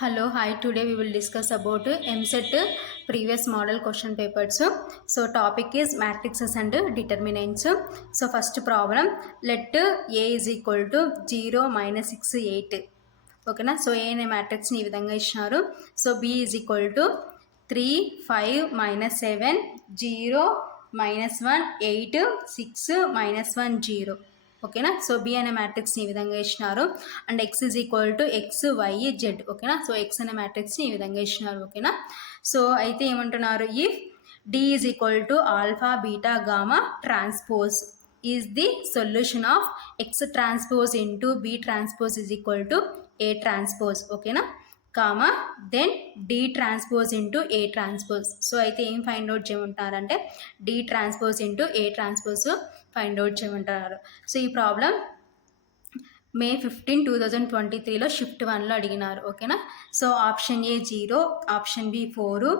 Hello, hi. Today we will discuss about MSET previous model question papers. So topic is matrices and determinants. So first problem, let A is equal to 0, minus 6, 8. ఓకేనా. So A అనే మ్యాట్రిక్స్ని ఈ విధంగా ఇచ్చినారు. So B is equal to 3, 5, minus 7, 0, minus 1, 8, 6, minus 1, 0. ఓకేనా. So B అనే మ్యాట్రిక్స్ని ఈ విధంగా ఇచ్చినారు. And x is equal to x, why, Z. ఓకేనా. సో ఎక్స్ అనే మ్యాట్రిక్స్ని ఈ విధంగా ఇచ్చినారు. ఓకేనా. సో అయితే ఏమంటున్నారు, if D is equal to alpha, beta, gamma transpose is the solution of x transpose into B transpose is equal to A transpose. ఓకేనా. Comma then D transpose into A transpose. So అయితే ఏం find out చేయమంటారంటే D transpose into A transpose find out చేయమంటారు. So ఈ problem May 15, 2023లో shift 1లో అడిగినారు. ఓకేనా. So option A 0, option B 4,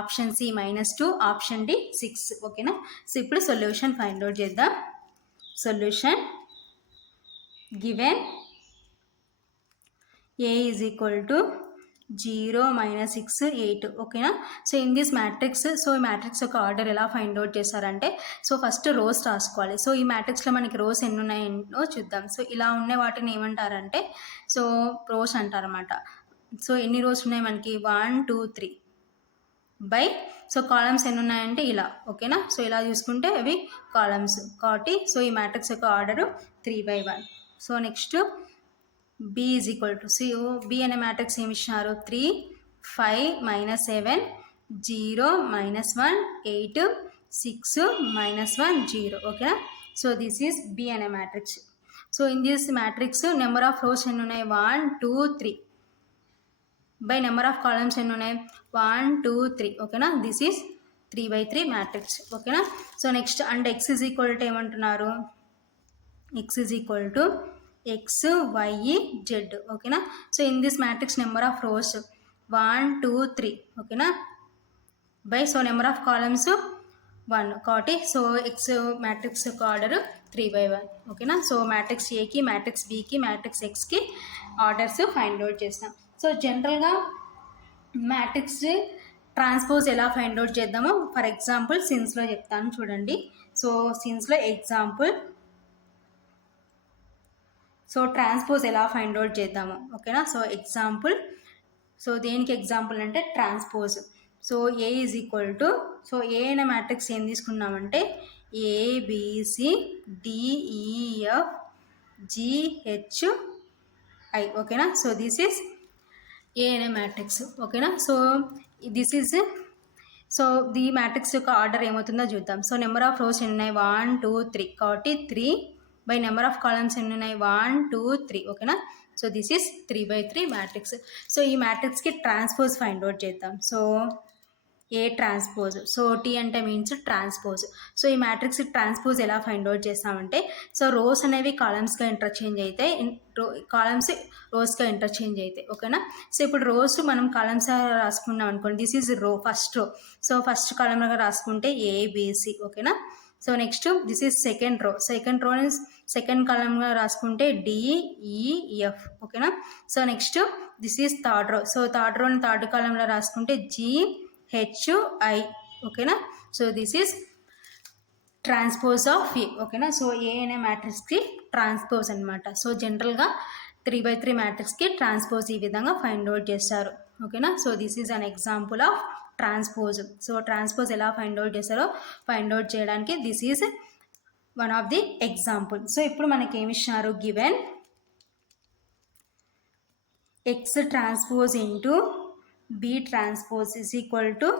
option C -2, option D 6. ఓకేనా. సో ఇప్పుడు సొల్యూషన్ ఫైండ్ అవుట్ చేద్దాం. Solution given A is equal to 0, minus 6, 8. ఓకేనా. So in this matrix, so ఈ మ్యాట్రిక్స్ యొక్క ఆర్డర్ ఎలా ఫైండ్ అవుట్ చేశారంటే, సో ఫస్ట్ రోస్ రాసుకోవాలి. So ఈ మ్యాట్రిక్స్లో మనకి రోస్ ఎన్ని ఉన్నాయో చూద్దాం. సో ఇలా ఉన్న వాటిని ఏమంటారంటే సో రోస్ అంటారన్నమాట. సో ఎన్ని రోస్ ఉన్నాయి మనకి 1, 2, 3 బై, సో కాలమ్స్ ఎన్ని ఉన్నాయంటే ఇలా. ఓకేనా. సో ఇలా చూసుకుంటే అవి కాలమ్స్ కాబట్టి సో ఈ మ్యాట్రిక్స్ యొక్క order 3/1. So next B is equal to, so B అనే మ్యాట్రిక్స్ ఏమి ఇచ్చినారు, 3, 5, minus 7, 0, minus 1, 8, 6, minus 1, 0. ఓకేనా. సో దిస్ ఈస్ B అనే matrix. So in this matrix number of rose ఎన్ని ఉన్నాయి, 1, 2, 3 బై నెంబర్ ఆఫ్ కాలమ్స్ ఎన్ని ఉన్నాయి, 1, 2, 3. ఓకేనా. This is 3/3 matrix. ఓకేనా. So next and x is equal to ఏమంటున్నారు, x is equal to x, why, Z. ఓకేనా. So in this matrix number of rows 1, 2, 3. ఓకేనా. By so number of columns 1 కాబట్టి so x matrix యొక్క order 3/1. ఓకేనా. So matrix ఏకి, matrix బికి, matrix ఎక్స్కి orders find out చేస్తాం. సో జనరల్గా మ్యాట్రిక్స్ ట్రాన్స్పోజ్ ఎలా ఫైండ్ అవుట్ చేద్దామో ఫర్ ఎగ్జాంపుల్ సిన్స్లో చెప్తాను చూడండి. సో సిన్స్లో ఎగ్జాంపుల్, సో ట్రాన్స్పోజ్ ఎలా ఫైండ్ అవుట్ చేద్దాము. ఓకేనా. సో ఎగ్జాంపుల్, సో దేనికి ఎగ్జాంపుల్ అంటే transpose. So A is equal to, so A అనే మ్యాట్రిక్స్ ఏం తీసుకున్నామంటే ఏబిసి డిఈఎఫ్ జిహెచ్ఐ. ఓకేనా. సో దిస్ ఈజ్ ఏ అనే మ్యాట్రిక్స్. ఓకేనా. So this is, so the matrix యొక్క ఆర్డర్ ఏమవుతుందో చూద్దాం. సో నెంబర్ ఆఫ్ రోస్ ఎన్ని ఉన్నాయి, 1, 2, 3 కాబట్టి 3 బై నెంబర్ ఆఫ్ కాలమ్స్ ఎన్ని ఉన్నాయి, 1, 2, 3. ఓకేనా. So this is 3/3 matrix. So ఈ మ్యాట్రిక్స్కి ట్రాన్స్పోజ్ ఫైండ్ అవుట్ చేద్దాం. So A transpose, so T అంటే మీన్స్ ట్రాన్స్పోజ్. సో ఈ మ్యాట్రిక్స్ ట్రాన్స్పోజ్ ఎలా ఫైండ్ అవుట్ చేస్తామంటే, సో రోస్ అనేవి కాలమ్స్గా ఇంటర్చేంజ్ అయితే, కాలమ్స్ రోస్గా ఇంటర్చేంజ్ అవుతాయి. ఓకేనా. సో ఇప్పుడు రోస్ మనం కాలమ్స్ రాసుకున్నాం అనుకోండి, this is row, first row. So first కాలమ్గా రాసుకుంటే ఏబిసి. ఓకేనా. So next this is second row, second కాలమ్గా రాసుకుంటే డిఈఎఫ్. ఓకేనా. So next this is third row, so third రోని థర్డ్ కాలంలో రాసుకుంటే జిహెచ్ఐ. ఓకేనా. So this is transpose of A. ఓకేనా. సో ఏ అనే మ్యాట్రిక్స్కి ట్రాన్స్పోజ్ అనమాట. సో జనరల్గా 3/3 మ్యాట్రిక్స్కి ట్రాన్స్పోజ్ ఈ విధంగా ఫైండ్ అవుట్ చేస్తారు. ఓకేనా. So this is an example of transpose. So transpose ఎలా ఫైండ్ అవుట్ చేస్తారో ఫైండ్ అవుట్ చేయడానికి this is one of the example. So ఇప్పుడు మనకి ఏమి ఇచ్చినారు, given X transpose into B transpose is equal to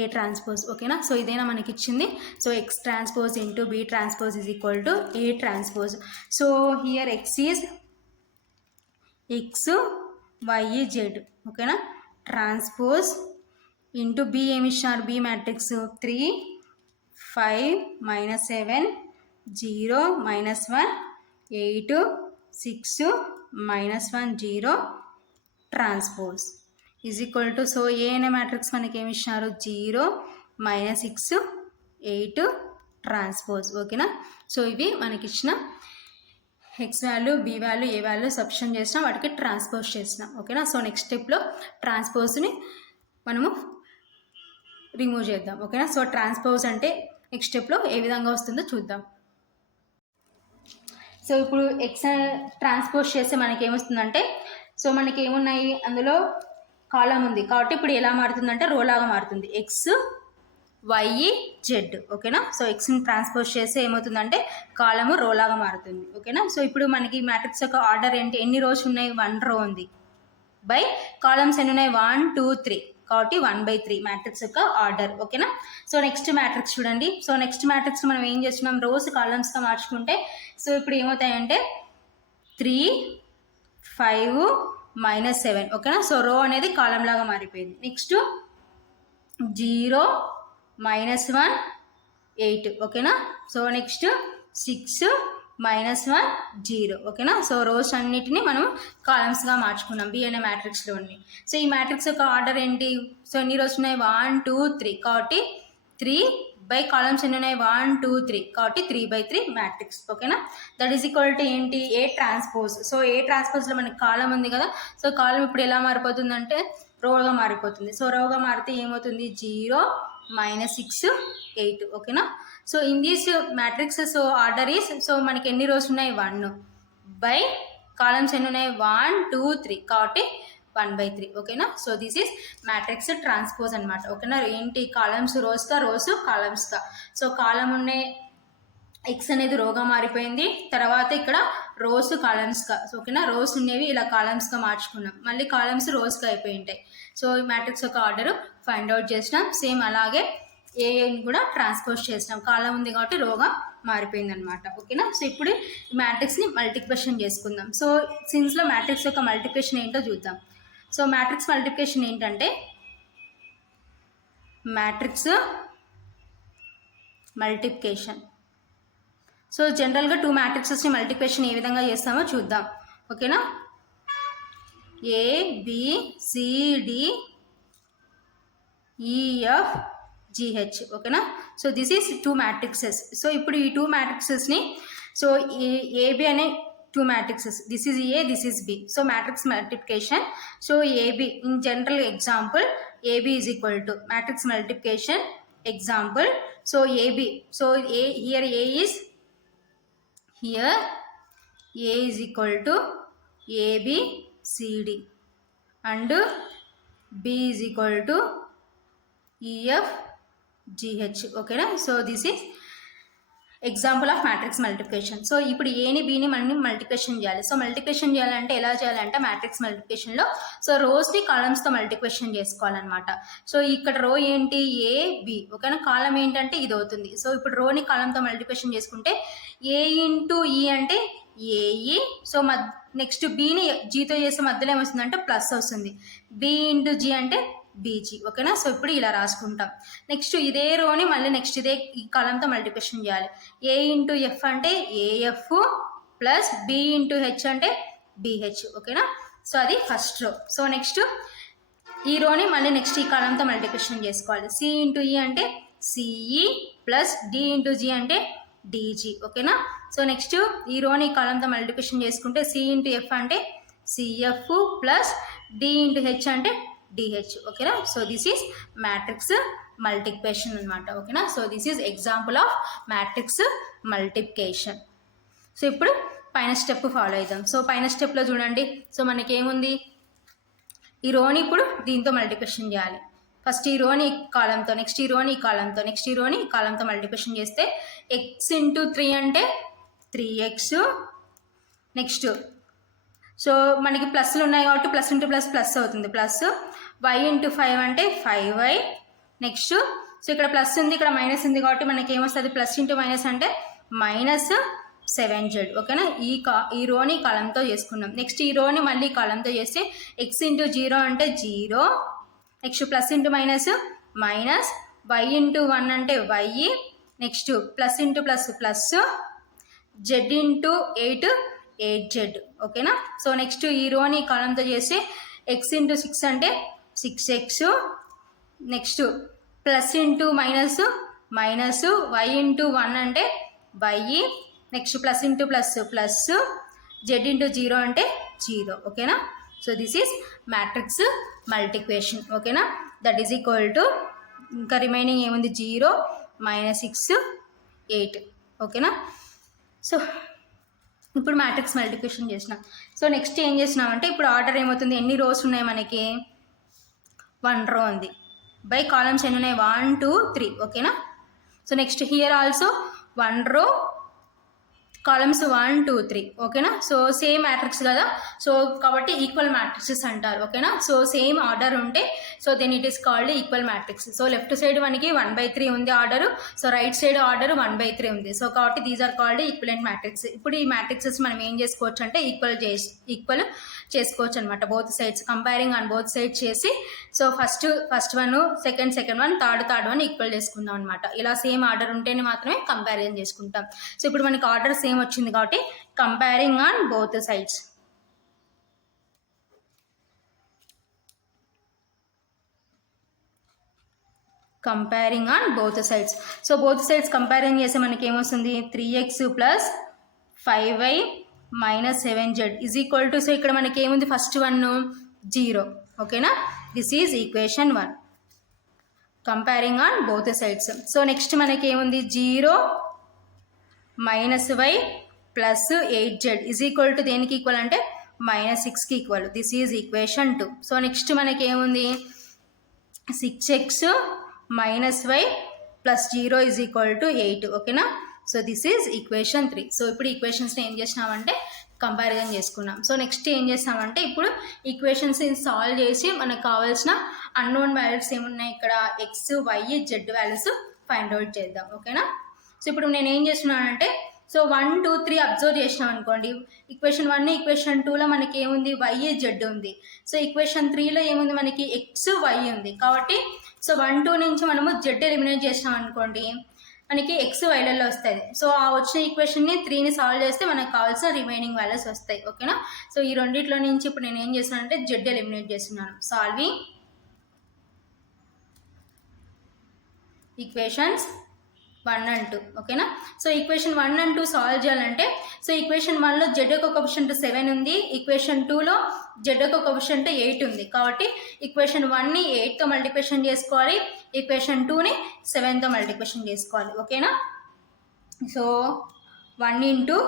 A transpose. ఓకేనా. So ఇదేనా మనకి ఇచ్చింది. So X transpose into B transpose is equal to A transpose. So here X is X, why, Z. ఓకేనా. Transpose into B ఏమి ఇచ్చినారు, B matrix 3, 5, minus 7, 0, minus 1, 8, 6, minus 1, 0 transpose is equal to, so A అనే matrix మనకి ఏమి ఇచ్చినారు, 0, -6, 8 transpose. ఓకేనా. So ఇవి మనకి ఇచ్చిన ఎక్స్ వాల్యూ, బి వాల్యూ, ఏ వాల్యూ సబ్స్టిట్యూట్ చేసినా వాటికి ట్రాన్స్పోజ్ చేసినాం. ఓకేనా. సో నెక్స్ట్ స్టెప్లో ట్రాన్స్పోజ్ని మనము రిమూవ్ చేద్దాం. ఓకేనా. సో ట్రాన్స్పోజ్ అంటే నెక్స్ట్ స్టెప్లో ఏ విధంగా వస్తుందో చూద్దాం. సో ఇప్పుడు ఎక్స్ ట్రాన్స్పోజ్ చేస్తే మనకి ఏమొస్తుందంటే, సో మనకి ఏమున్నాయి అందులో కాలం ఉంది కాబట్టి ఇప్పుడు ఎలా మారుతుందంటే రో లాగా మారుతుంది. X why Z. ఓకేనా. సో ఎక్స్ని ట్రాన్స్పోజ్ చేస్తే ఏమవుతుందంటే కాలము రో లాగా మారుతుంది. ఓకేనా. సో ఇప్పుడు మనకి మ్యాట్రిక్స్ యొక్క ఆర్డర్ ఏంటి, ఎన్ని రోస్ ఉన్నాయి, 1 రో ఉంది, బై కాలమ్స్ ఎన్ని ఉన్నాయి, 1 2 3 కాబట్టి 1/3 మ్యాట్రిక్స్ యొక్క ఆర్డర్. ఓకేనా. సో నెక్స్ట్ మ్యాట్రిక్స్ చూడండి. సో నెక్స్ట్ మ్యాట్రిక్స్ మనం ఏం చేస్తున్నాం, రోస్ కాలమ్స్గా మార్చుకుంటే సో ఇప్పుడు ఏమవుతాయంటే 3 5 -7. ఓకేనా. సో రో అనేది కాలం లాగా మారిపోయింది. నెక్స్ట్ 0 -1 8. ఓకేనా. So next 6 -1 0. ఓకేనా. సో రోస్ అన్నిటిని మనం కాలమ్స్గా మార్చుకున్నాం బి అనే మ్యాట్రిక్స్లోని. సో ఈ మ్యాట్రిక్స్ యొక్క ఆర్డర్ ఏంటి, సో ఎన్ని రోస్ ఉన్నాయి, 1 2 3 కాబట్టి 3 బై కాలమ్స్ ఎన్ని ఉన్నాయి, 1 2 3 కాబట్టి 3/3 మ్యాట్రిక్స్. ఓకేనా. దట్ ఈస్ ఈక్వల్ టు ఏంటి, ఏ ట్రాన్స్పోజ్. సో ఏ ట్రాన్స్పోజ్లో మనకి కాలం ఉంది కదా, సో కాలం ఇప్పుడు ఎలా మారిపోతుందంటే రోగా మారిపోతుంది. సో రోగా మారితే ఏమవుతుంది, 0 -6 8. ఓకేనా. So in this matrix so order is, so మనకి ఎన్ని రోస్ ఉన్నాయి, 1 బై కాలమ్స్ ఎన్ని ఉన్నాయి, 1 2 3 కాబట్టి 1/3. ఓకేనా. So this is matrix transpose అనమాట. ఓకేనా. ఏంటి, కాలమ్స్ రోస్గా, రోస్ కాలమ్స్గా. సో కాలం ఉండే ఎక్స్ అనేది రోగా మారిపోయింది, తర్వాత ఇక్కడ రోస్ కాలమ్స్గా. ఓకేనా. రోస్ ఉండేవి ఇలా కాలమ్స్గా మార్చుకున్నాం, మళ్ళీ కాలమ్స్ రోస్గా అయిపోయి ఉంటాయి. సో ఈ మ్యాట్రిక్స్ యొక్క ఆర్డర్ ఫైండ్ అవుట్ చేసినాం. సేమ్ అలాగే ఏని కూడా ట్రాన్స్పోజ్ చేసినాం, కాలం ఉంది కాబట్టి రోగా మారిపోయింది అనమాట. ఓకేనా. సో ఇప్పుడు ఈ మ్యాట్రిక్స్ని మల్టిప్లికేషన్ చేసుకుందాం. సో సిన్స్లో మ్యాట్రిక్స్ యొక్క మల్టిప్లికేషన్ ఏంటో చూద్దాం. సో మ్యాట్రిక్స్ మల్టిప్లికేషన్ ఏంటంటే, మ్యాట్రిక్స్ మల్టిప్లికేషన్. సో జనరల్గా 2 మ్యాట్రిక్సెస్ని మల్టిప్లికేషన్ ఏ విధంగా చేస్తామో చూద్దాం. ఓకేనా. ఏ బి సి డి ఈ ఎఫ్ జిహెచ్. ఓకేనా. So this is 2 matrixes. So ఇప్పుడు ఈ 2 మ్యాట్రిక్సెస్ని, సో ఏబి అనే 2 matrices, this is A, this is B. So matrix multiplication. So AB in general example, AB is equal to matrix multiplication example. So AB, so here A is equal to AB CD and B is equal to EF GH. Okay na? So this is example of matrix multiplication. So ఇప్పుడు ఏని బీని మనం multiplication చేయాలి. So multiplication చేయాలంటే ఎలా చేయాలంటే matrix మల్టిప్లికేషన్లో so రోస్ని కాలమ్స్తో multiplication చేసుకోవాలన్నమాట. So ఇక్కడ రో ఏంటి, ఏ బి. ఓకేనా. కాలం ఏంటంటే ఇది అవుతుంది. సో ఇప్పుడు రోని కాలంతో మల్టిప్లికేషన్ చేసుకుంటే ఏ ఇంటూ ఈ అంటే ఏఈ. సో నెక్స్ట్ బీని జీతో చేసే మధ్యలో ఏమొస్తుందంటే ప్లస్ వస్తుంది. బి ఇంటూ జీ అంటే బీజీ. ఓకేనా. సో ఇప్పుడు ఇలా రాసుకుంటాం. నెక్స్ట్ ఇదే రోని మళ్ళీ నెక్స్ట్ ఇదే ఈ కాలంతో మల్టిప్లికేషన్ చేయాలి. ఏ ఇంటూ ఎఫ్ అంటే AF plus B into H అంటే బిహెచ్. ఓకేనా. సో అది ఫస్ట్ రో. సో నెక్స్ట్ ఈ రోని మళ్ళీ నెక్స్ట్ ఈ కాలంతో మల్టిప్లికేషన్ చేసుకోవాలి. సి ఇంటూ ఈ అంటే CE plus D into G అంటే డీజీ. ఓకేనా. సో నెక్స్ట్ ఈ రోని ఈ కాలంతో మల్టిప్లికేషన్ చేసుకుంటే సి ఇంటూ ఎఫ్ అంటే CF plus D into H అంటే డిహెచ్. ఓకేనా. So this is matrix multiplication అనమాట. ఓకేనా. So this is example of matrix multiplication. So ఇప్పుడు పైన స్టెప్ ఫాలో అవుదాం. సో పైన స్టెప్లో చూడండి. సో మనకేముంది, ఈ రోని ఇప్పుడు దీంతో మల్టిప్లికేషన్ చేయాలి. ఫస్ట్ ఈ రోని కాలంతో, నెక్స్ట్ ఈ రోని కాలంతో, నెక్స్ట్ ఈ రోని కాలంతో మల్టిప్లికేషన్ చేస్తే ఎక్స్ ఇంటూ 3 అంటే 3x. నెక్స్ట్ సో మనకి ప్లస్లు ఉన్నాయి కాబట్టి ప్లస్ ఇంటూ ప్లస్ ప్లస్ అవుతుంది, ప్లస్ y ఇంటూ 5 అంటే 5y. నెక్స్ట్ సో ఇక్కడ ప్లస్ ఉంది, ఇక్కడ మైనస్ ఉంది కాబట్టి మనకి ఏమొస్తుంది, ప్లస్ ఇంటూ మైనస్ అంటే -7z. ఓకేనా. ఈ రోని కాలంతో చేసుకున్నాం. నెక్స్ట్ ఈ రోని మళ్ళీ కాలంతో చేస్తే ఎక్స్ ఇంటూ 0 అంటే 0. Next plus into minus minus, y into 1 అంటే y. Next plus into plus plus, z into 8z. ఓకేనా. సో నెక్స్ట్ ఈ రోని కాలంతో చేస్తే ఎక్స్ ఇంటూ 6 అంటే 6x. Next plus into minus minus, y into 1 అంటే y. Next plus into plus plus, Z into zero అంటే zero. ఓకేనా? So this is matrix multiplication. ఓకేనా? That is equal to ఇంకా remaining ఏముంది 0 -6 8. ఓకేనా? సో ఇప్పుడు matrix multiplication చేసినాం. So next ఏం చేసినామంటే ఇప్పుడు ఆర్డర్ ఏమవుతుంది, ఎన్ని రోస్ ఉన్నాయి మనకి 1 రో ఉంది. బై కాలమ్స్ ఎన్ని ఉన్నాయి 1 2 3. ఓకేనా? సో నెక్స్ట్ హియర్ ఆల్సో 1 రో కాలమ్స్ 1 2 3. ఓకేనా? సో సేమ్ మ్యాట్రిక్స్ కదా, సో కాబట్టి ఈక్వల్ మ్యాట్రిక్సెస్ అంటారు. ఓకేనా? సో సేమ్ ఆర్డర్ ఉంటే so then it is called equal matrix. So left side మనకి 1/3 ఉంది order, so right side order 1/3 ఉంది. సో కాబట్టి these are called equivalent matrix. ఇప్పుడు ఈ మ్యాట్రిక్సెస్ మనం ఏం చేసుకోవచ్చు అంటే ఈక్వల్ చేసుకోవచ్చు అనమాట. Both sides comparing on both sides చేసి so first one second one third one equal చేసుకుందాం అనమాట. ఇలా సేమ్ ఆర్డర్ ఉంటేనే మాత్రమే కంపారిజన్ చేసుకుంటాం. సో ఇప్పుడు మనకి ఆర్డర్ సేమ్ వచ్చింది కాబట్టి comparing on both sides. Comparing on both sides. So both sides comparing చేస్తే మనకి ఏమొస్తుంది 3x + 5y - 7z is equal to, so ఇక్కడ మనకి ఏముంది ఫస్ట్ వన్ 0. ఓకేనా? This is equation 1 comparing on both sides. So next మనకి ఏముంది 0 - y + 8z is equal to దేనికి ఈక్వల్ అంటే -6కి equal. This is equation 2. So next మనకి ఏముంది 6x - y + 0 is equal to 8. ఓకేనా? So this is equation 3. So ఇప్పుడు ఈక్వేషన్స్ని ఏం చేసినామంటే కంపారిజన్ చేసుకున్నాం. సో నెక్స్ట్ ఏం చేస్తామంటే ఇప్పుడు ఈక్వేషన్స్ సాల్వ్ చేసి మనకు కావాల్సిన అన్నోన్ వాల్యూస్ ఏమున్నాయి ఇక్కడ x y z values find out చేద్దాం. ఓకేనా? సో ఇప్పుడు నేను ఏం చేస్తున్నానంటే సో 1 2 3 అబ్జర్వ్ చేసినాం అనుకోండి, ఈక్వేషన్ 1 ఈక్వేషన్ 2లో మనకి ఏముంది y z ఉంది. సో ఈక్వేషన్ 3లో ఏముంది మనకి x y ఉంది. కాబట్టి సో 1 2 నుంచి మనము z ఎలిమినేట్ చేసినాం అనుకోండి, మనకి x వైలలో వస్తాయి. సో ఆ వచ్చిన ఈక్వేషన్ని 3ని సాల్వ్ చేస్తే మనకు కావాల్సిన రిమైనింగ్ వాల్యూస్ వస్తాయి. ఓకేనా? సో ఈ రెండిట్లో నుంచి ఇప్పుడు నేను ఏం చేస్తున్నానంటే z ఎలిమినేట్ చేస్తున్నాను. Solving equations 1 and 2. ఓకేనా? సో ఈక్వేషన్ 1 and 2 సాల్వ్ చేయాలంటే సో ఈక్వేషన్ 1లో z యొక్క కోఎఫిషియంట్ 7 ఉంది, ఈక్వేషన్ 2లో z యొక్క కోఎఫిషియంట్ 8 ఉంది. కాబట్టి ఈక్వేషన్ 1ని 8తో మల్టిప్లికేషన్ చేసుకోవాలి, ఈక్వేషన్ 2ని 7తో మల్టిప్లికేషన్ చేసుకోవాలి. ఓకేనా? సో 1 ×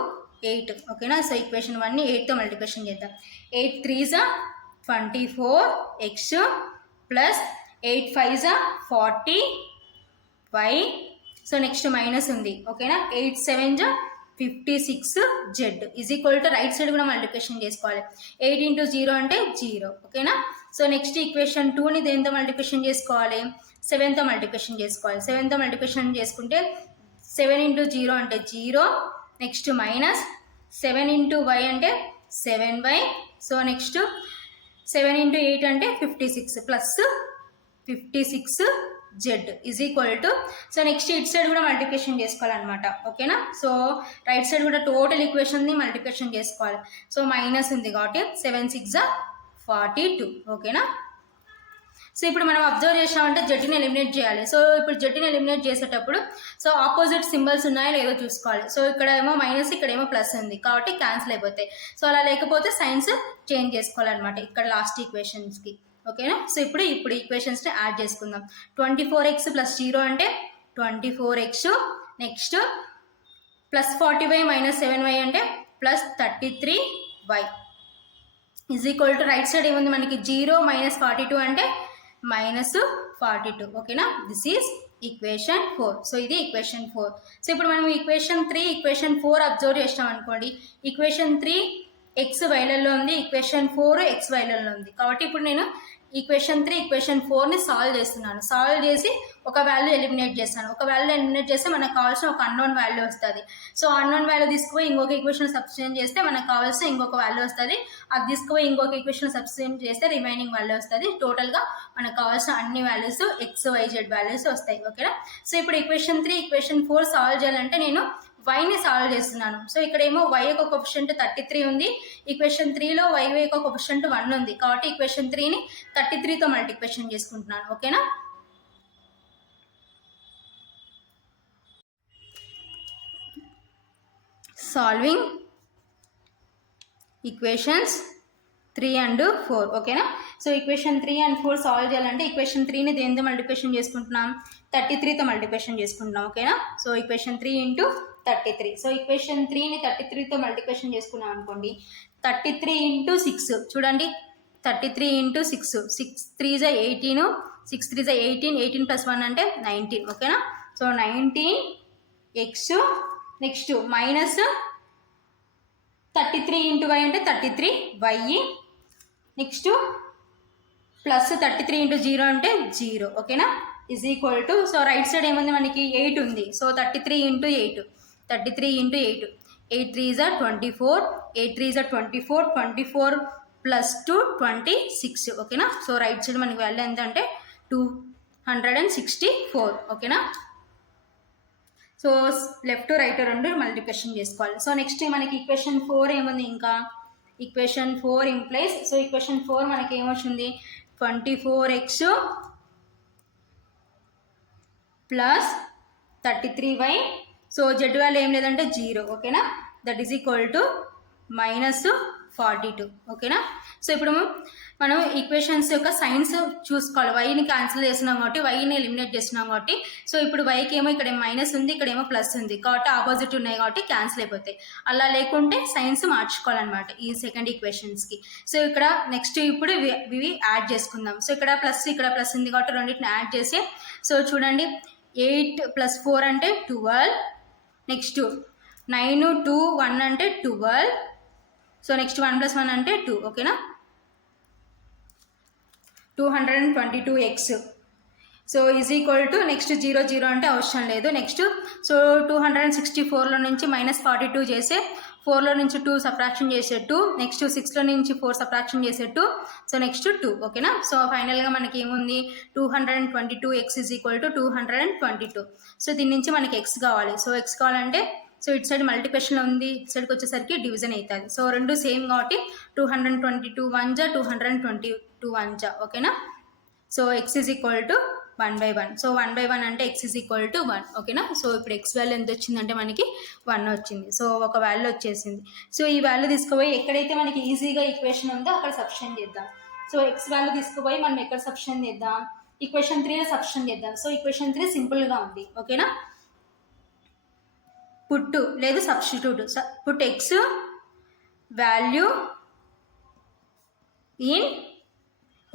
8. ఓకేనా? సో ఈక్వేషన్ 1ని 8తో మల్టిప్లికేషన్ చేద్దాం. 8 3s 24x + 8 5s 40y. So next minus ఉంది. ఓకేనా? 8 7s 56z is equal to right side కూడా మల్టిప్లికేషన్ చేసుకోవాలి. 8 × 0 అంటే 0. ఓకేనా? సో నెక్స్ట్ ఈక్వేషన్ 2ని దేంతో మల్టిప్లికేషన్ చేసుకోవాలి 7తో మల్టిప్లికేషన్ చేసుకోవాలి. 7తో మల్టిప్లికేషన్ చేసుకుంటే 7 × 0 అంటే 0, నెక్స్ట్ మైనస్ 7 × y అంటే 7y. సో నెక్స్ట్ 7 × 8 అంటే 56 plus 56z is equal to, so next it side కూడా మల్టిప్లికేషన్ చేసుకోవాలన్నమాట. ఓకేనా? సో రైట్ సైడ్ కూడా టోటల్ ఈక్వేషన్ని మల్టిప్లికేషన్ చేసుకోవాలి. సో మైనస్ ఉంది కాబట్టి 7 6 42. ఓకేనా? సో ఇప్పుడు మనం అబ్జర్వ్ చేసామంటే జడ్ని ఎలిమినేట్ చేయాలి. సో ఇప్పుడు జడ్ని ఎలిమినేట్ చేసేటప్పుడు సో ఆపోజిట్ సింబల్స్ ఉన్నాయో లేదో చూసుకోవాలి. సో ఇక్కడ ఏమో మైనస్, ఇక్కడ ఏమో ప్లస్ ఉంది కాబట్టి క్యాన్సిల్ అయిపోతాయి. సో అలా లేకపోతే సైన్స్ చేంజ్ చేసుకోవాలన్నమాట ఇక్కడ లాస్ట్ ఈక్వేషన్స్కి. ఓకేనా? సో ఇప్పుడు ఈక్వేషన్స్ని యాడ్ చేసుకుందాం. 24x + 0 అంటే 24x, next plus 40y - 7y అంటే plus 33y is equal to right side ఏముంది మనకి 0 - 42 అంటే -42. ఓకేనా? This is equation 4. సో ఇది ఈక్వేషన్ 4. సో ఇప్పుడు మనం ఈక్వేషన్ 3 ఈక్వేషన్ 4 అబ్జర్వ్ చేసినాం అనుకోండి, ఈక్వేషన్ 3 x వైలలో ఉంది, ఈక్వేషన్ 4 x వైలలో ఉంది. కాబట్టి ఇప్పుడు నేను ఈక్వేషన్ 3 ఈక్వేషన్ 4ని సాల్వ్ చేస్తున్నాను. సాల్వ్ చేసి ఒక వాల్యూ ఎలిమినేట్ చేస్తాను. ఒక వాల్యూ ఎలిమినేట్ చేస్తే మనకు కావాల్సిన ఒక అన్నోన్ వాల్యూ వస్తుంది. సో అన్నోన్ వాల్యూ తీసుకుపోయి ఇంకొక ఈక్వేషన్ సబ్స్టిట్యూట్ చేస్తే మనకు కావాల్సిన ఇంకొక వాల్యూ వస్తుంది. అది తీసుకుపోయి ఇంకొక ఈక్వేషన్ సబ్స్టిట్యూట్ చేస్తే రిమైనింగ్ వాల్యూ వస్తుంది. టోటల్గా మనకు కావాల్సిన అన్ని values x y z values వస్తాయి. ఓకేనా? సో ఇప్పుడు ఈక్వేషన్ 3 ఈక్వేషన్ 4 సాల్వ్ చేయాలంటే నేను వైని సాల్వ్ చేస్తున్నాను. సో ఇక్కడ ఏమో y యొక్క కోఎఫిషియంట్ 33 ఉంది, ఈక్వేషన్ 3లో y యొక్క కోఎఫిషియంట్ 1 ఉంది. కాబట్టి ఈక్వేషన్ 3ని 33తో మల్టిప్లికేషన్ చేసుకుంటున్నాను. ఓకేనా? సాల్వింగ్ ఈక్వేషన్స్ 3 and 4 ఓకేనా. సో ఈక్వేషన్ 3 and 4 సాల్వ్ చేయాలంటే ఈక్వేషన్ 3ని దేనితో మల్టిప్లికేషన్ చేసుకుంటున్నాం, 33తో మల్టిప్లికేషన్ చేసుకుంటున్నాం ఓకేనా. So equation 3 into 33. So equation 3ని 33తో మల్టిప్లికేషన్ చేసుకున్నాం అనుకోండి, 33 into 6 చూడండి, 33 into 6, 6 3 is 18, 6 3 is 18, 18 plus 1 అంటే 19 ఓకేనా. So 19x next minus 33 into y అంటే 33y, నెక్స్ట్ ప్లస్ 33 into 0 అంటే 0 ఓకేనా, is equal to, so right side ఏముంది మనకి 8 ఉంది, so 33 into 8, 33 into 8, 8 3 is 24, 8 3 is 24, 24 plus 2 26 ఓకేనా. సో రైట్ సైడ్ మనకి వాల్యూ ఎంత అంటే 264 ఓకేనా. సో లెఫ్ట్ రైట్ రెండు మల్టిప్లికేషన్ చేసుకోవాలి. సో నెక్స్ట్ మనకి ఈక్వేషన్ 4 ఏముంది, ఇంకా ఈక్వేషన్ 4 ఇంప్లైస్, సో ఈక్వేషన్ 4 మనకి ఏమొచ్చింది, 24x plus 33y, so z value ఏం లేదంటే 0 ఓకేనా, దట్ ఈజ్ ఈక్వల్ టు -42 ఓకేనా. సో ఇప్పుడు మనం ఈక్వేషన్స్ యొక్క సైన్స్ చూసుకోవాలి. వైని క్యాన్సిల్ చేస్తున్నాం కాబట్టి, వైని ఎలిమినేట్ చేస్తున్నాం కాబట్టి, సో ఇప్పుడు వైకి ఏమో ఇక్కడ మైనస్ ఉంది, ఇక్కడ ఏమో ప్లస్ ఉంది కాబట్టి ఆపోజిట్ ఉన్నాయి కాబట్టి క్యాన్సిల్ అయిపోతాయి. అలా లేకుంటే సైన్స్ మార్చుకోవాలన్నమాట ఈ సెకండ్ ఈక్వేషన్స్కి. సో ఇక్కడ నెక్స్ట్ ఇప్పుడు ఇవి యాడ్ చేసుకుందాం. సో ఇక్కడ ప్లస్ ఉంది కాబట్టి రెండింటిని యాడ్ చేసి, సో చూడండి 8 + 4 అంటే 12, నెక్స్ట్ 9 2 1 అంటే 12, సో నెక్స్ట్ 1 + 1 అంటే 2 ఓకేనా, 222x. So is equal to next 0 0 అంటే అవసరం లేదు. నెక్స్ట్ సో 264లో నుంచి -42 చేసే, 4లో నుంచి 2 సబ్ట్రాక్షన్ చేసే 2, నెక్స్ట్ 6లో నుంచి 4 సబ్ట్రాక్షన్ చేసే 2, సో నెక్స్ట్ 2 ఓకేనా. సో ఫైనల్గా మనకి ఏముంది, 222x is equal to 222. So దీని నుంచి మనకి x కావాలి. సో x కావాలంటే, సో ఇటు సైడ్ మల్టిప్లికేషన్ ఉంది, ఇటు సైడ్కి వచ్చేసరికి డివిజన్ అవుతుంది. సో రెండు సేమ్ కాబట్టి 222 1 జా 222 1 జా ఓకేనా. So x is equal to 1/1. So 1/1 అంటే x ఈజ్ ఈక్వల్ టు 1 ఓకేనా. సో ఇప్పుడు x వాల్యూ ఎంత వచ్చిందంటే మనకి 1 వచ్చింది. సో ఒక వాల్యూ వచ్చేసింది. సో ఈ వాల్యూ తీసుకుపోయి ఎక్కడైతే మనకి ఈజీగా ఈక్వేషన్ ఉందో అక్కడ సబ్స్టిట్యూట్ చేద్దాం. సో x వాల్యూ తీసుకుపోయి మనం ఎక్కడ సబ్స్టిట్యూట్ చేద్దాం, ఈక్వేషన్ 3లో సబ్స్టిట్యూట్ చేద్దాం. సో ఈక్వేషన్ 3 సింపుల్గా ఉంది ఓకేనా. పుట్టు లేదు substitute, put x value in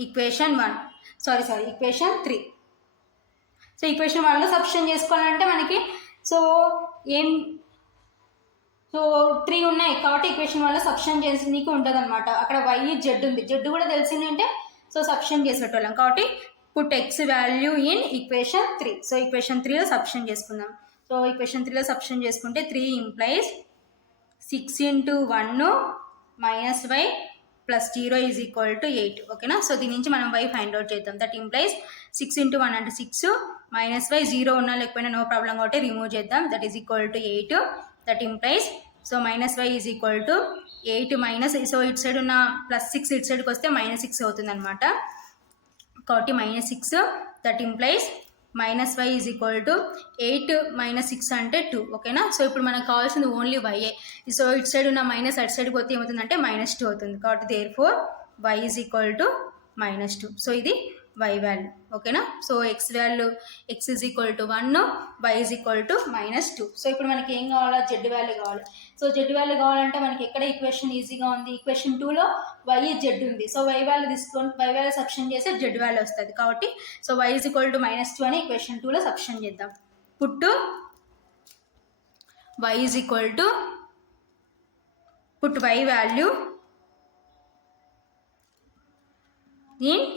equation 1, sorry equation 3. So equation 1లో సబ్స్టిట్యూట్ చేసుకోవాలంటే మనకి సో 3 ఉన్నాయి కాబట్టి ఈక్వేషన్ 1లో సబ్స్టిట్యూట్ చేసి నీకు ఉంటుంది అనమాట. అక్కడ y z ఉంది, z కూడా తెలిసింది అంటే సో సబ్స్టిట్యూట్ చేసేటోళ్ళం కాబట్టి put x value in equation 3. So equation 3లో సబ్స్టిట్యూట్ చేసుకుందాం. సో ఈక్వేషన్ 3లో సబ్స్టిట్యూట్ చేసుకుంటే 3 implies 6 into 1 minus y plus 0 is equal to 8 ఓకేనా. సో దీని నుంచి మనం y ఫైండ్ అవుట్ చేద్దాం. దట్ ఇంప్లైస్ 6 into 1 అంటే 6 minus y 0 ఉన్నా లేకపోయినా నో ప్రాబ్లం కాబట్టి రిమూవ్ చేద్దాం. That is equal to 8. That implies so -y is equal to 8 minus, so ఇటు సైడ్ ఉన్న +6 ఇటు సైడ్కి వస్తే -6 అవుతుంది అనమాట కాబట్టి -6. That implies -y is equal to 8 - 6 అంటే 2 ఓకేనా. సో ఇప్పుడు మనకు కావాల్సింది ఓన్లీ వైఏ. సో ఇటు సైడ్ ఉన్న మైనస్ అటు సైడ్కి పోతే ఏమవుతుందంటే -2 అవుతుంది కాబట్టి therefore y is equal to -2. So ఇది y వాల్యూ ఓకేనా. So x value x is equal to 1, y is equal to -2. So ఇప్పుడు మనకి ఏం కావాలా, z వాల్యూ కావాలి. సో z వాల్యూ కావాలంటే మనకి ఎక్కడ ఈక్వేషన్ ఈజీగా ఉంది, ఈక్వేషన్ 2లో y z ఉంది. సో y వాల్యూ తీసుకొని y వాల్యూ సబ్స్టిట్యూట్ చేస్తే z వాల్యూ వస్తుంది కాబట్టి so y is equal to -2 అని ఈక్వేషన్ 2లో సబ్స్టిట్యూట్ చేద్దాం. పుట్టు y is equal to put y value in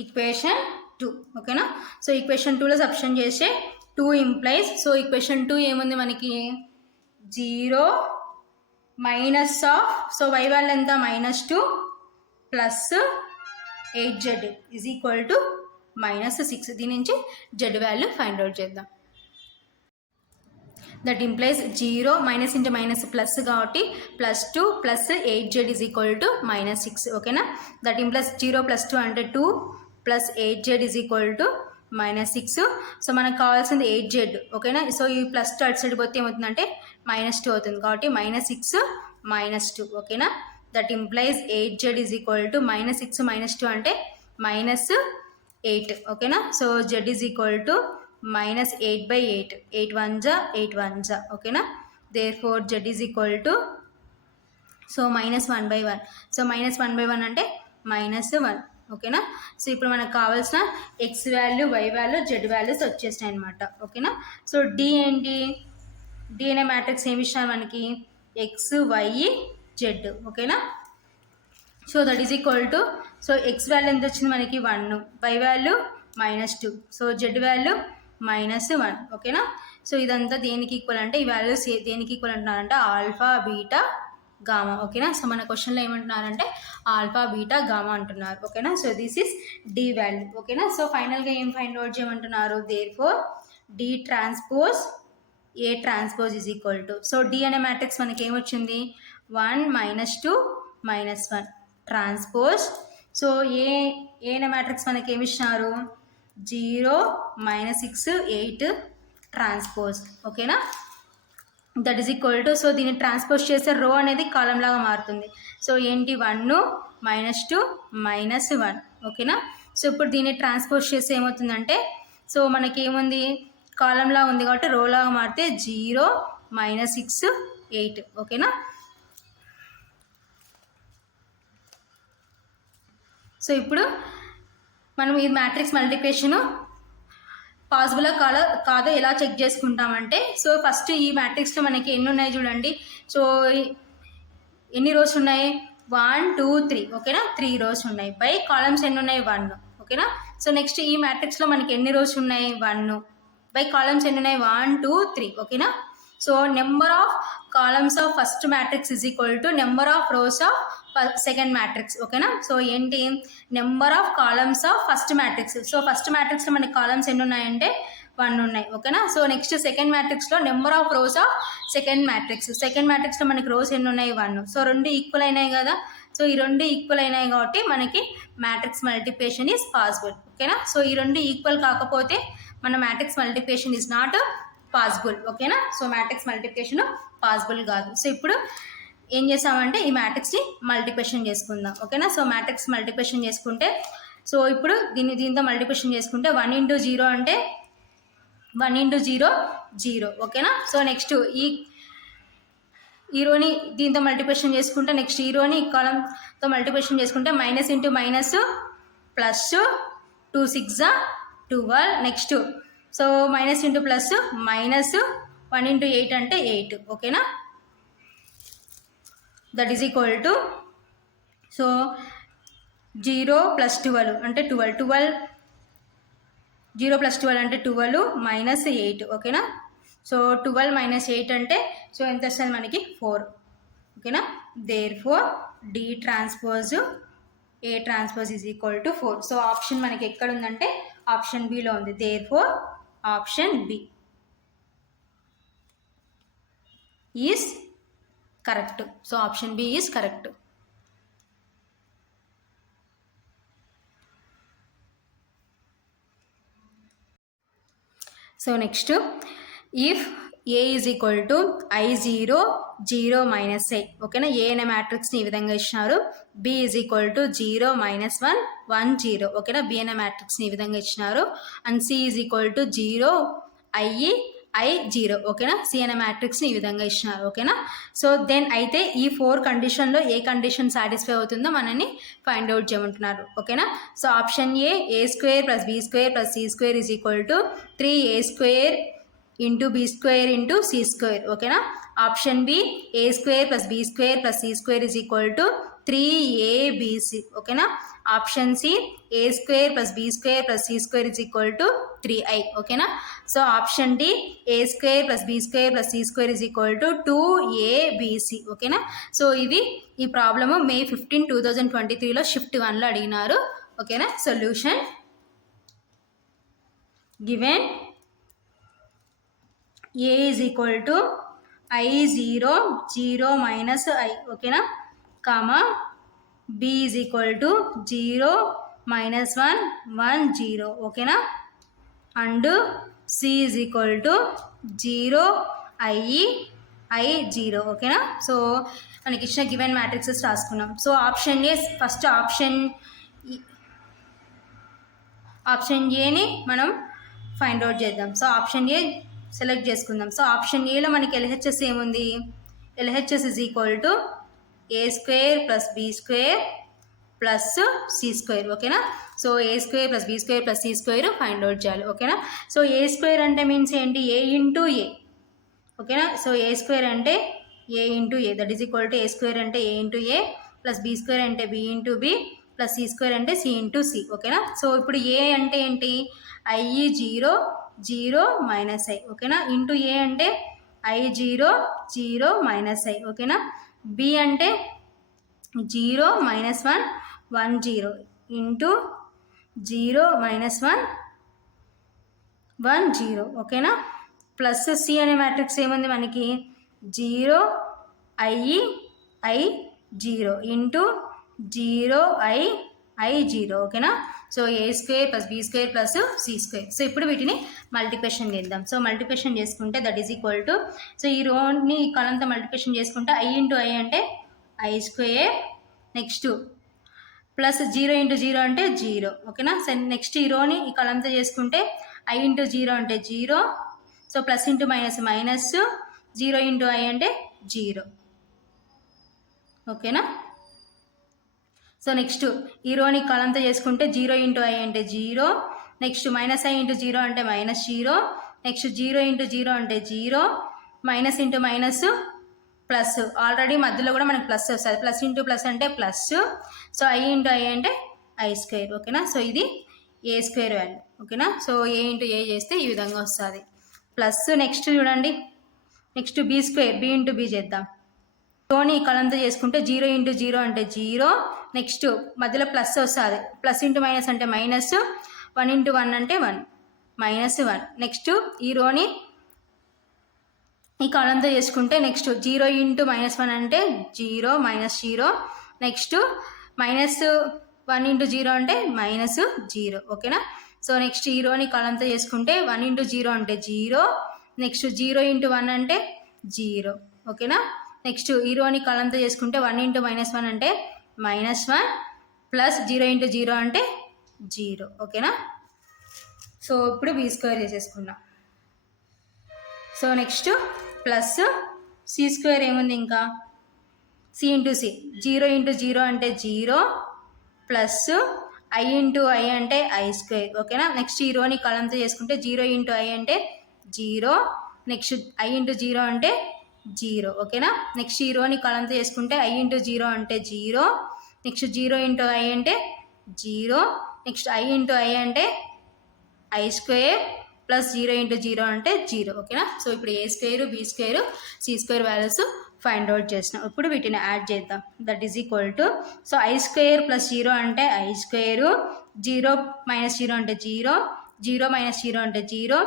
equation 2 ఓకేనా. సో ఈక్వేషన్ 2లో సబ్స్టిట్యూట్ చేస్తే 2 ఇంప్లైస్, సో ఈక్వేషన్ 2 ఏముంది మనకి 0 minus of, so y value ఎంత -2 plus 8z is equal to -6. దీని నుంచి z వాల్యూ ఫైండ్ అవుట్ చేద్దాం. That implies 0 minus into minus plus కాబట్టి +2 plus 8z is equal to -6 ఓకేనా. దట్ ఇంప్లైస్ 0 + 2 అంటే 2 plus 8z is equal to -6. So మనకు కావాల్సింది 8z ఓకేనా. సో ఈ +2 అటు సైడ్ పోతే ఏమవుతుందంటే -2 అవుతుంది కాబట్టి -6 -2 ఓకేనా. That implies 8z is equal to -6 -2 అంటే -8 ఓకేనా. So z is equal to -8/8 8 1 8 1 ఓకేనా. Therefore z is equal to so -1/1 so -1/1 అంటే -1 ఓకేనా. సో ఇప్పుడు మనకు కావాల్సిన x value, y value, z values వచ్చేసినాయి అనమాట ఓకేనా. సో డి ఏంటి, డి అనే మ్యాట్రిక్స్ ఏమి ఇచ్చినారు మనకి, ఎక్స్ వై జెడ్ ఓకేనా. So that is equal to so x value ఎంత వచ్చింది మనకి 1, y value -2, so z value -1 ఓకేనా. సో ఇదంతా దేనికి ఈక్వల్ అంటే ఈ వాల్యూస్ దేనికి ఈక్వల్ అంటున్నారంటే ఆల్ఫా బీటా గామా ఓకేనా. సో మన క్వశ్చన్లో ఏమంటున్నారంటే ఆల్ఫా బీటా గామా అంటున్నారు ఓకేనా. So this is D value ఓకేనా. సో ఫైనల్గా ఏం ఫైండ్ అవుట్ చేయమంటున్నారు, therefore D transpose A transpose is equal to so D అనే మ్యాట్రిక్స్ మనకి ఏమొచ్చింది 1 -2 -1 ట్రాన్స్పోజ్. సో ఏ అనే మ్యాట్రిక్స్ మనకి ఏమి ఇచ్చినారు 0 -6 8 ట్రాన్స్పోజ్ ఓకేనా. That is equal to so దీన్ని ట్రాన్స్పోజ్ చేస్తే రో అనేది కాలం లాగా మారుతుంది. సో ఏంటి 1 -2 -1 ఓకేనా. సో ఇప్పుడు దీన్ని ట్రాన్స్పోజ్ చేస్తే ఏమవుతుందంటే సో మనకి ఏముంది కాలంలా ఉంది కాబట్టి రోలాగా మారితే 0 -6 8 ఓకేనా. సో ఇప్పుడు మనం ఈ మ్యాట్రిక్స్ మల్టిప్లికేషను పాసిబుల్ కాదో ఎలా చెక్ చేసుకుంటామంటే సో ఫస్ట్ ఈ మ్యాట్రిక్స్లో మనకి ఎన్ని ఉన్నాయి చూడండి. సో ఎన్ని రోస్ ఉన్నాయి 1 2 3 ఓకేనా, 3 రోస్ ఉన్నాయి. బై కాలమ్స్ ఎన్ని ఉన్నాయి 1 ఓకేనా. సో నెక్స్ట్ ఈ మ్యాట్రిక్స్లో మనకి ఎన్ని రోస్ ఉన్నాయి 1, బై కాలమ్స్ ఎన్ని ఉన్నాయి 1 2 3 ఓకేనా. So number of columns of first matrix is equal to number of rows of second matrix ఓకేనా. సో ఏంటి number of columns of first matrix. So first మ్యాట్రిక్స్లో మనకి కాలమ్స్ ఎన్ని ఉన్నాయంటే 1 ఉన్నాయి ఓకేనా. సో నెక్స్ట్ సెకండ్ మ్యాట్రిక్స్లో number of rows of second మ్యాట్రిక్స్లో మనకి రోస్ ఎన్ని ఉన్నాయి 1. సో రెండు ఈక్వల్ అయినాయి కదా. సో ఈ రెండు ఈక్వల్ అయినాయి కాబట్టి మనకి మ్యాట్రిక్స్ మల్టిప్లికేషన్ ఈజ్ పాసిబుల్ ఓకేనా. సో ఈ రెండు ఈక్వల్ కాకపోతే మన matrix multiplication is not possible ఓకేనా. సో మ్యాట్రిక్స్ మల్టిప్లికేషన్ పాసిబుల్ కాదు. సో ఇప్పుడు ఏం చేసామంటే ఈ మ్యాట్రిక్స్ని మల్టిప్లికేషన్ చేసుకుందాం ఓకేనా. సో మ్యాట్రిక్స్ మల్టిప్లికేషన్ చేసుకుంటే సో ఇప్పుడు దీంతో మల్టిప్లికేషన్ చేసుకుంటే 1 × 0 అంటే 1 × 0 0 ఓకేనా. సో నెక్స్ట్ ఈ రోని దీంతో మల్టిప్లికేషన్ చేసుకుంటే నెక్స్ట్ ఈ రోని ఈ కాలంతో మల్టిప్లికేషన్ చేసుకుంటే -× -+2 6 12 next so minus into plus -1 × 8 అంటే 8 ఓకేనా. That is equal to so 0 + 12 అంటే 12 0 + 12 అంటే 12 -8 ఓకేనా. సో 12 - 8 అంటే సో ఎంత వస్తుంది మనకి 4 ఓకేనా. Therefore D transpose A transpose is equal to 4. So option మనకి ఎక్కడ ఉందంటే ఆప్షన్ బిలో ఉంది. Therefore option B is correct. So option B is correct. So next if A is equal to I0 0 - a ఓకేనా. ఏ అనే మ్యాట్రిక్స్ని ఈ విధంగా ఇచ్చినారు. బి ఈజ్ ఈక్వల్ టు 0 - 1 1 0 ఓకేనా. బి అనే మ్యాట్రిక్స్ని ఈ విధంగా ఇచ్చినారు. And C is equal to 0 I 0 ఓకేనా. సి అనే మ్యాట్రిక్స్ని ఈ విధంగా ఇచ్చినారు ఓకేనా. సో దెన్ అయితే ఈ 4 కండిషన్లో ఏ కండిషన్ సాటిస్ఫై అవుతుందో మనని ఫైండ్ అవుట్ చేయమంటున్నారు ఓకేనా. So option A a² + b² + c² is equal to 3a² × b² × c² ఓకేనా. Option B a² + b² + c² is equal to 3abc ఓకేనా. Option C a² + b² + c² is equal to 3i ఓకేనా. So option D a² + b² + c² is equal to 2abc ఓకేనా. So ఈ problem May 15, 2023లో shift 1లో అడిగినారు ఓకేనా. Solution given a is equal to I0 0 - i ఓకేనా, comma b is equal to 0 - 1 1 0 ఓకేనా. And c is equal to 0 i I 0 ఓకేనా. So మనకి ఇచ్చిన గివెన్ మ్యాట్రిక్సెస్ రాసుకున్నాం. So option A, first option ఏని మనం ఫైండ్ అవుట్ చేద్దాం. సో ఆప్షన్ ఏ సెలెక్ట్ చేసుకుందాం. సో ఆప్షన్ ఏలో మనకి ఎల్హెచ్ఎస్ ఏముంది, LHS is equal to A square plus B square plus C square ఓకేనా. So A square plus B square plus C square find out చేయాలి ఓకేనా. So A square అంటే means ఏంటి, A into A ఓకేనా. So A square అంటే A into A, that is equal to A square అంటే A into A plus B square అంటే B into B plus C square అంటే C into C ఓకేనా. So ఇప్పుడు A అంటే ఏంటి, I 0 0 minus I ఓకేనా. Into A అంటే I 0 0 minus I ఓకేనా. బి అంటే 0 మైనస్ 1 1 0 ఇంటూ 0 మైనస్ 1 1 0 ఓకేనా. ప్లస్ సి అనే మ్యాట్రిక్స్ ఏముంది మనకి, 0 ఐ 0 ఇంటూ 0 ఐ 0 ఓకేనా. So A square plus B square plus C square. So ఇప్పుడు వీటిని మల్టిప్లికేషన్ చేద్దాం. సో మల్టిప్లికేషన్ చేసుకుంటే that is equal to, so ఈ రోని ఈ కాలంతో మల్టిప్లికేషన్ చేసుకుంటే ఐ ఇంటూ ఐ అంటే I square, next plus 0 into 0 అంటే 0 ఓకేనా. సో నెక్స్ట్ ఈ రోని ఈ కాలంతో చేసుకుంటే ఐ ఇంటూ 0 అంటే 0, so plus into minus minus, 0 into I అంటే 0 ఓకేనా. సో నెక్స్ట్ ఈ రోని కాలంతో చేసుకుంటే 0 ఇంటూ ఐ అంటే 0, నెక్స్ట్ మైనస్ ఐ ఇంటూ 0 అంటే మైనస్ 0, నెక్స్ట్ 0 ఇంటూ 0 అంటే 0, minus into minus plus, already మధ్యలో కూడా మనకి ప్లస్ వస్తుంది, ప్లస్ ఇంటూ ప్లస్ అంటే plus, so I into I అంటే ఐ స్క్వేర్ ఓకేనా. సో ఇది ఏ స్క్వేర్ వాల్యూ ఓకేనా. సో ఏ ఇంటూ ఏ చేస్తే ఈ విధంగా వస్తుంది ప్లస్. నెక్స్ట్ చూడండి, next B square, B into B చేద్దాం. రోని కలంతా చేసుకుంటే 0 ఇంటూ 0 అంటే 0, నెక్స్ట్ మధ్యలో ప్లస్ వస్తుంది, ప్లస్ ఇంటూ మైనస్ అంటే మైనస్, 1 ఇంటూ 1 అంటే 1 మైనస్ 1. నెక్స్ట్ ఈ రోని ఈ కాలంతో చేసుకుంటే నెక్స్ట్ 0 ఇంటూ మైనస్ 1 అంటే 0 మైనస్ 0, నెక్స్ట్ మైనస్ 1 ఇంటూ 0 అంటే మైనస్ 0 ఓకేనా. సో నెక్స్ట్ ఈ రోని కాలంతో చేసుకుంటే 1 ఇంటూ 0 అంటే 0, నెక్స్ట్ 0 ఇంటూ 1 అంటే 0 ఓకేనా. నెక్స్ట్ ఈ రోని కాలంతో చేసుకుంటే 1 ఇంటూ మైనస్ 1 అంటే మైనస్ 1 ప్లస్ 0 ఇంటూ 0 అంటే 0 ఓకేనా. సో ఇప్పుడు బి స్క్వేర్ చేసేసుకున్నాం. So next plus C square ఏముంది, ఇంకా సి ఇంటూ సి, 0 ఇంటూ 0 అంటే 0 ప్లస్ ఐ ఇంటూ ఐ అంటే ఐ స్క్వేర్ ఓకేనా. నెక్స్ట్ ఈ రోని కాలంతో చేసుకుంటే 0 ఇంటూ ఐ అంటే 0, నెక్స్ట్ ఐ ఇంటూ 0 అంటే 0 ఓకేనా. నెక్స్ట్ ఈ రోని కాలంతో చేసుకుంటే ఐ ఇంటూ 0 అంటే 0, నెక్స్ట్ 0 ఇంటూ ఐ అంటే 0, నెక్స్ట్ ఐ ఇంటూ ఐ అంటే ఐ స్క్వేర్ ప్లస్ 0 ఇంటూ 0 అంటే 0 ఓకేనా. సో ఇప్పుడు A square B square C square values find out చేసినాం. ఇప్పుడు వీటిని యాడ్ చేద్దాం. That is equal to, so I square plus 0 అంటే ఐ స్క్వేరు, 0 మైనస్ 0 అంటే 0, 0 మైనస్ 0 అంటే 0,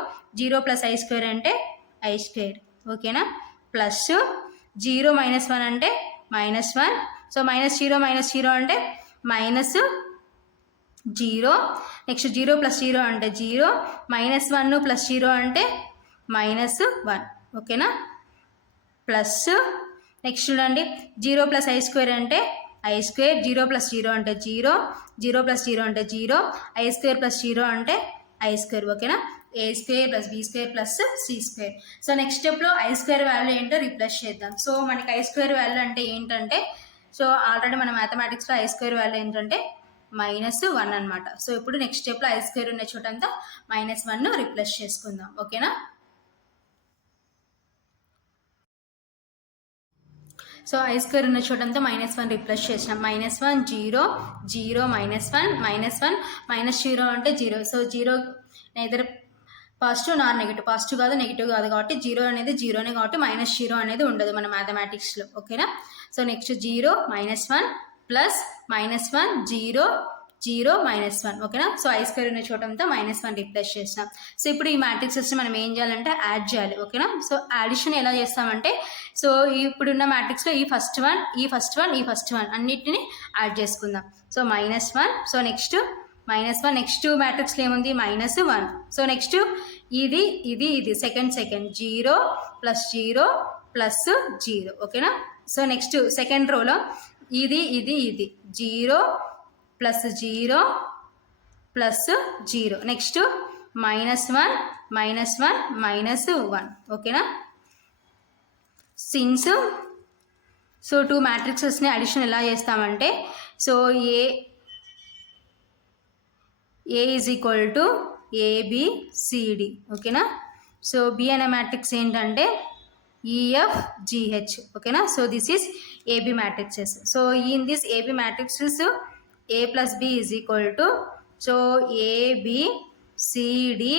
0 ప్లస్ ఐ స్క్వేర్ అంటే ఐ స్క్వేర్ ఓకేనా. ప్లస్ 0 మైనస్ 1 అంటే మైనస్ 1, సో మైనస్ 0 అంటే మైనస్ 0, నెక్స్ట్ 0 ప్లస్ 0 అంటే 0, మైనస్ 1 ప్లస్ 0 అంటే మైనస్ 1 ఓకేనా. ప్లస్ నెక్స్ట్ చూడండి, 0 ప్లస్ ఐ స్క్వేర్ అంటే ఐ స్క్వేర్, 0 ప్లస్ 0 అంటే 0, 0 ప్లస్ 0 అంటే 0, ఐ స్క్వేర్ ప్లస్ 0 అంటే ఐ స్క్వేర్ ఓకేనా. A square plus B square plus C square. So next స్టెప్లో ఐ స్క్వేర్ వాల్యూ ఏంటో రీప్లేస్ చేద్దాం. సో మనకి ఐ స్క్వేర్ వాల్యూ అంటే ఏంటంటే, సో ఆల్రెడీ మన మ్యాథమెటిక్స్లో ఐ స్క్వేర్ వాల్యూ ఏంటంటే -1 అనమాట. సో ఇప్పుడు నెక్స్ట్ స్టెప్లో ఐ స్క్వేర్ ఉన్న చోటంతా -1 రీప్లేస్ చేసుకుందాం ఓకేనా. సో ఐ స్క్వేర్ ఉన్న చోటంతా -1 రీప్లేస్ చేసినాం. -1 0 0 -1 -1 -0 అంటే 0. సో 0 నైదర్ పాజిటివ్ నార్ నెగిటివ్, పాజిటివ్ కాదు నెగిటివ్ కాదు కాబట్టి 0 అనేది 0నే కాబట్టి -0 అనేది ఉండదు మన మ్యాథమెటిక్స్లో ఓకేనా. సో నెక్స్ట్ 0 -1 ప్లస్ -1 0 0 -1 ఓకేనా. సో ఐ స్క్వేర్ ఉన్న చోటంతా -1 రీప్లేస్ చేసినాం. సో ఇప్పుడు ఈ మ్యాట్రిక్సెస్ని మనం ఏం చేయాలంటే యాడ్ చేయాలి ఓకేనా. సో యాడిషన్ ఎలా చేస్తామంటే, సో ఇప్పుడున్న మ్యాట్రిక్స్లో ఈ ఫస్ట్ వన్ అన్నిటిని యాడ్ చేసుకుందాం. సో -1, సో నెక్స్ట్ -1, నెక్స్ట్ మ్యాట్రిక్స్లో ఏముంది -1, సో నెక్స్ట్ ఇది సెకండ్ 0 ప్లస్ 0 ప్లస్ 0 ఓకేనా. సో నెక్స్ట్ సెకండ్ రోలో ఇది 0 ప్లస్ 0 ప్లస్ 0 నెక్స్ట్ -1 -1 ఓకేనా. సిన్స్ సో 2 మ్యాట్రిక్సెస్ని అడిషన్ ఎలా చేస్తామంటే so A is equal to a b c d ఓకేనా. సో బి అనే మ్యాట్రిక్స్ ఏంటంటే ఈఎఫ్జిహెచ్ ఓకేనా. So this is A B matrices. So in this A B matrices A plus B is equal to so a b c d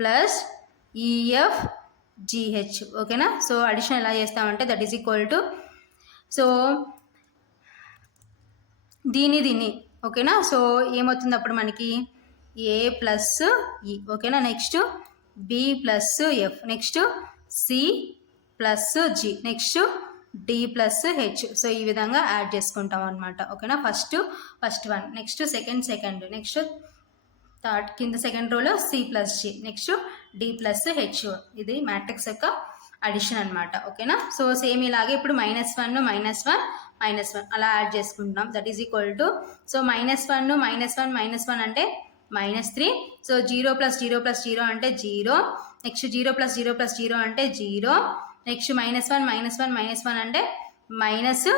plus e f g h ఓకేనా. So addition ఎలా చేస్తామంటే that is equal to so దీన్ని ఓకేనా. So ఏమవుతుంది అప్పుడు మనకి ఏ ప్లస్ ఈ ఓకేనా. Next b plus f next c plus g next d plus h. So ఈ విధంగా యాడ్ చేసుకుంటాం అనమాట ఓకేనా. First 1 next second next third కింద సెకండ్ రోలో c plus g next d plus h. ఇది మ్యాట్రిక్స్ యొక్క అడిషన్ అనమాట ఓకేనా. సో సేమ్ ఇలాగే ఇప్పుడు -1 -1 అలా యాడ్ చేసుకుంటున్నాం. That is equal to so -1 అంటే -3. సో 0 + 0 + 0 అంటే 0 నెక్స్ట్ 0 + 0 + 0 అంటే 0 నెక్స్ట్ -1 అంటే -3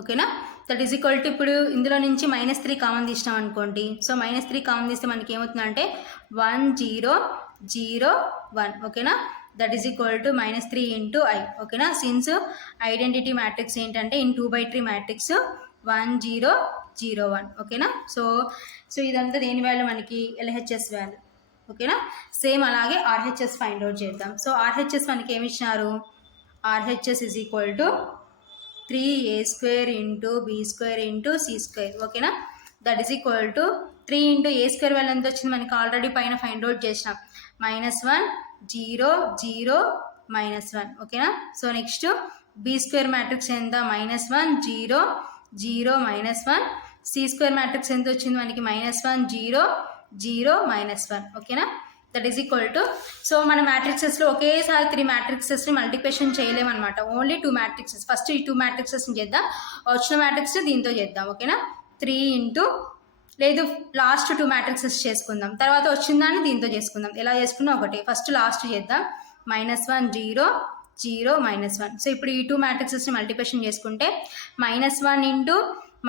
ఓకేనా. దట్ ఈజ్ ఈక్వల్ టు ఇప్పుడు ఇందులో నుంచి -3 కామన్ తీసినాం అనుకోండి. సో -3 కామన్ తీస్తే మనకి ఏమవుతుందంటే 1 0 0 1 ఓకేనా. That is equal to -3 × I ఓకేనా. సిన్స్ ఐడెంటిటీ మ్యాట్రిక్స్ ఏంటంటే ఇన్ 2/3 మ్యాట్రిక్స్ 1 0 0 1 ఓకేనా. సో ఇదంతా దేని వాల్యూ మనకి LHS వాల్యూ ఓకేనా. సేమ్ అలాగే RHS ఫైండ్ అవుట్ చేద్దాం. సో RHS మనకి ఏమి ఇచ్చినారు RHS is equal to 3a² × b² × c² ఓకేనా. That is equal to 3 × a² value ఎంత వచ్చింది మనకి ఆల్రెడీ పైన ఫైండ్ అవుట్ చేసినాం -1 0 0 -1 ఓకేనా. సో నెక్స్ట్ b² మ్యాట్రిక్స్ ఎంత -1 0 0 -1 c² మ్యాట్రిక్స్ ఎంత వచ్చింది మనకి -1 0 0 -1 ఓకేనా. That is equal to so మన మ్యాట్రిక్సెస్లో ఒకేసారి 3 మ్యాట్రిక్సెస్ని మల్టిప్లికేషన్ చేయలేమన్నమాట. Only 2 matrices. ఫస్ట్ ఈ 2 మ్యాట్రిక్సెస్ని చేద్దాం. వచ్చిన మ్యాట్రిక్స్ దీంతో చేద్దాం ఓకేనా. 3 × లేదు లాస్ట్ 2 మ్యాట్రిక్సెస్ చేసుకుందాం. తర్వాత వచ్చిందాన్ని దీంతో చేసుకుందాం. ఎలా చేసుకున్నా ఒకటి. ఫస్ట్ లాస్ట్ చేద్దాం -1 0 0 -1. సో ఇప్పుడు ఈ 2 మ్యాట్రిక్సెస్ని మల్టిప్లికేషన్ చేసుకుంటే -1 ×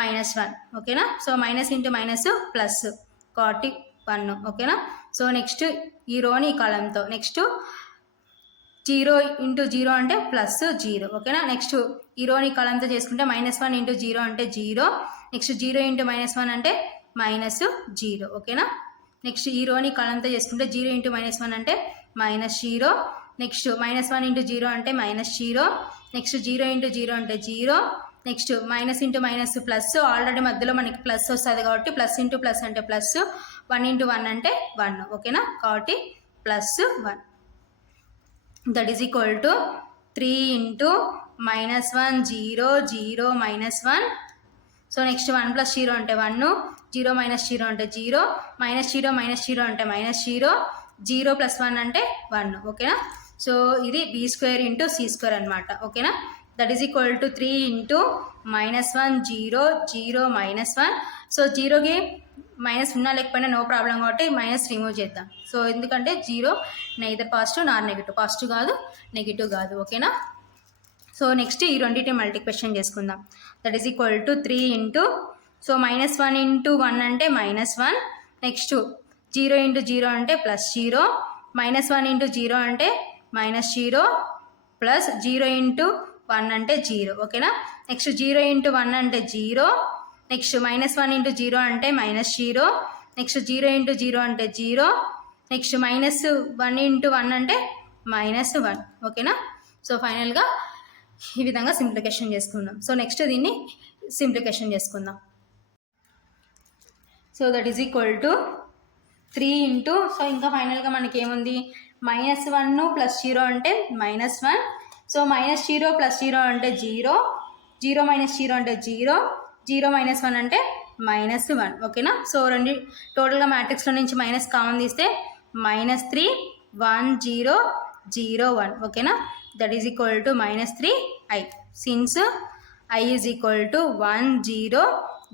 -1 ఓకేనా. So minus into minus plus 41 ఓకేనా. సో నెక్స్ట్ ఈ రోని ఈ కాలంతో నెక్స్ట్ 0 × 0 అంటే +0 ఓకేనా. నెక్స్ట్ ఈ రోని కాలంతో చేసుకుంటే -1 × 0 అంటే 0 నెక్స్ట్ 0 × -1 అంటే -0 ఓకేనా. నెక్స్ట్ ఈ రోని కాలంతో చేసుకుంటే 0 × -1 అంటే -0 నెక్స్ట్ -1 × 0 అంటే -0 నెక్స్ట్ 0 × 0 అంటే 0 next minus into minus plus already మధ్యలో మనకి ప్లస్ వస్తుంది కాబట్టి ప్లస్ ఇంటూ ప్లస్ అంటే ప్లస్ 1 × 1 అంటే 1 ఓకేనా. కాబట్టి +1 that is equal to 3 × -1 0 0 -1. So next 1 + 0 అంటే 1 0 - 0 అంటే 0 -0 - 0 అంటే -0 0 + 1 అంటే 1 ఓకేనా. సో ఇది b² × c² అనమాట ఓకేనా. That is equal to 3 × -1 0 0 -1. So 0కి మైనస్ ఉన్నా లేకపోయినా నో ప్రాబ్లం కాబట్టి మైనస్ రిమూవ్ చేద్దాం. సో ఎందుకంటే 0 నైదర్ పాజిటివ్ నార్ నెగిటివ్, పాజిటివ్ కాదు నెగిటివ్ కాదు ఓకేనా. సో నెక్స్ట్ ఈ రెండింటిని మల్టిప్లికేషన్ చేసుకుందాం. That is equal to 3 × so -1 × 1 అంటే -1 నెక్స్ట్ 0 × 0 అంటే +0 -1 × 0 అంటే -0 ప్లస్ 0 × 1 అంటే 0 ఓకేనా. నెక్స్ట్ 0 × 1 అంటే 0 నెక్స్ట్ -1 × 0 అంటే -0 నెక్స్ట్ 0 × 0 అంటే 0 నెక్స్ట్ -1 × 1 అంటే -1 ఓకేనా. సో ఫైనల్గా ఈ విధంగా సింప్లికేషన్ చేసుకుందాం. సో నెక్స్ట్ దీన్ని సింప్లికేషన్ చేసుకుందాం. So that is equal to 3 × so ఇంకా ఫైనల్గా మనకి ఏముంది -1 + 0 అంటే -1 సో -0 + 0 అంటే 0 0 - 0 అంటే 0 0 - 1 అంటే -1 ఓకేనా. సో రెండు టోటల్గా మ్యాట్రిక్స్లో నుంచి మైనస్ కామన్ తీస్తే -3 1 0 0 1 ఓకేనా. That is equal to -3i since i is equal to 1 0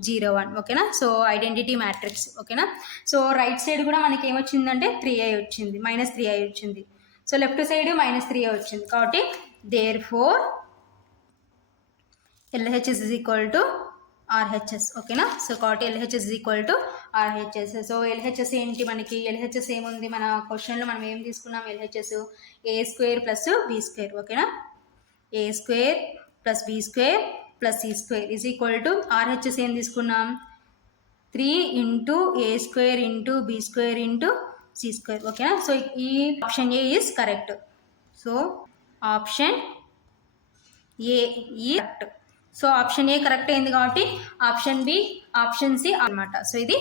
0 1 ఓకేనా. సో ఐడెంటిటీ మ్యాట్రిక్స్ ఓకేనా. సో రైట్ సైడ్ కూడా మనకి ఏమొచ్చిందంటే 3i వచ్చింది, -3i వచ్చింది. సో లెఫ్ట్ సైడ్ -3i వచ్చింది కాబట్టి therefore LHS is equal to RHS ఓకేనా. సో కాబట్టి LHS is equal to RHS. So LHS ఏంటి మనకి, LHS ఏముంది మన క్వశ్చన్లో మనం ఏం తీసుకున్నాం, LHS A² + B² ఓకేనా. A² + B² + C² is equal to RHS ఏం తీసుకున్నాం 3 × A² × B² × C² ఓకేనా. సో ఈ option A is correct. So option A ఈ correct. So option A correct అయింది కాబట్టి ఆప్షన్ బి ఆప్షన్ సి అన్నమాట. సో ఇది